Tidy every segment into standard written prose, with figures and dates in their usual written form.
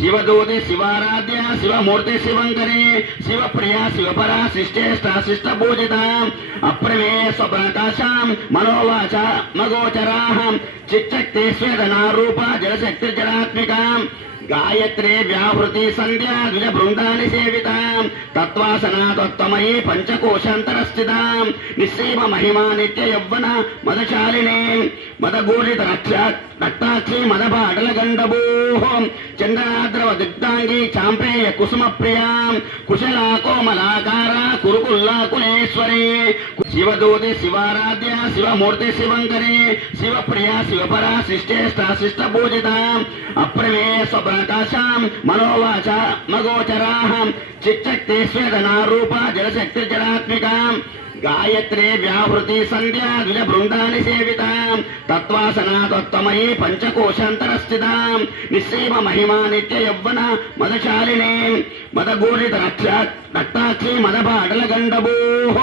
शिवदूति शिवाराध्य शिवमूर्ति शिवंकरी शिवप्रिया शिवपरा शिष्टेष्टा शिष्टपूजिता अप्रमेय स्वप्रकाशां मनोवाचा मगोचराः चिच्चक्ति स्वेदना रूपा जलशक्तिर्जलात्मिका गायत्री व्याहृति संध्या द्विज बृंदानि सेविता तत्वासना तत्त्वमयी पंचकोशांतरस्थिता निस्सीम महिमा नित्य यौवन मदशालिनी मदगूर्जित रक्ताक्षी मदपाटल गंडभूः चंद्राद्रव दिग्धांगी चांपेय कुसुम प्रिया कुशला कोमलाकारा कुरुकुल्ला कुलेश्वरी शिवदूति शिवाराध्य शिवमूर्ति शिवंकरी शिवप्रिया शिवपरा शिष्टेष्टा शिष्टपूजिता अप्रमेय स्वप्रकाशां मनोवाचा मगोचराः चिच्चक्ति स्वेदना रूपा जलशक्तिर्जलात्मिका गायत्री व्याहृति संध्या द्विज बृंदानि सेविता तत्वासना तत्त्वमयी पंचकोशांतरस्थिता निस्सीम महिमा नित्य यौवन मदशालिनी मदगूर्जित रक्ताक्षी मदपाटल गंडभूः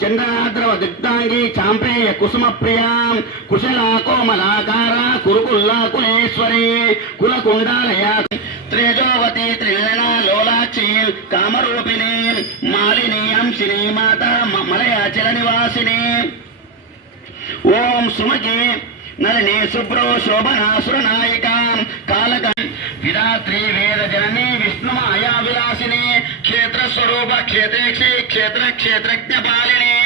चंद्राद्रव दिग्धांगी चांपेय कुसुम प्रिया कुशला कोमलाकारा कुरुकुल्ला कुलेश्वरी कुलकुंडालया त्रेजोवती त्रिनयना लोलाक्षी कामरूपिणी मालिनी अंशिनी माता मलयाचल निवासिनी ओम सुमके नलिनी शुभ्रो शोभना सुरनायिका कालका विधात्री वेद जननी विष्णुमाया विलासिनी क्षेत्र स्वरूप क्षेत्रेक्षी क्षेत्र क्षेत्रज्ञ पालिनी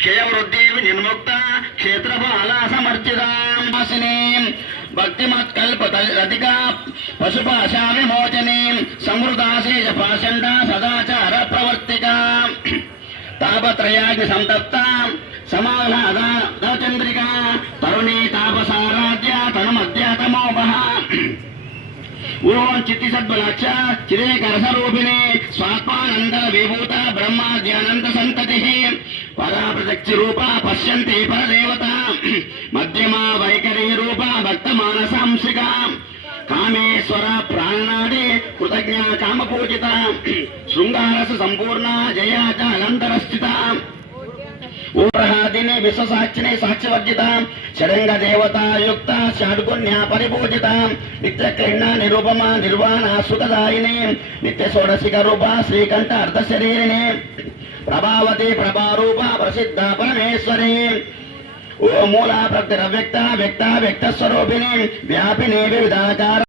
क्षेयवृद्धि निर्मुक्ता क्षेत्र बाला समर्चिता भक्तिमत्कल्परतिका पशुपाशा विमोचनी समृद्धाशेष पाषण्डा सदाचार प्रवर्तिका तापत्रयाग्नि संतप्ता समाह्लादा चंद्रिका तरुणी तापसाराध्या तनुमध्या तमोभः ओम चित्ति सद्बलाक्ष चिरेकर स्वरूपिणी स्वात्मानंदर विभूत ब्रह्माद्यानंद संततिः परा प्रत्यक्ष रूपा पश्यन्ति परदेवता मध्यमा वैखरी रूपा भक्त मानसांशिका कामेश्वर प्राणनाडी कृतज्ञा कामपूजिता शृंगारस संपूर्णा जया च अलंतरस्थिता ऊर्हादिनी विश्वसाक्षिणी साक्ष्यवर्जिता षडंग देवता युक्ता षड्गुण्या परिपूजिता नित्यक्रीर्णा निरूपमा निर्वाणा सुखदायिनी नित्य षोडशिक रूपा श्रीकंठ अर्धशरीरिणी प्रभावती प्रभारूपा प्रसिद्धा परमेश्वरी ओ मूला प्रत्यव्यक्ता व्यक्ता व्यक्तस्वरूपिणी व्यापिनी विविधाकार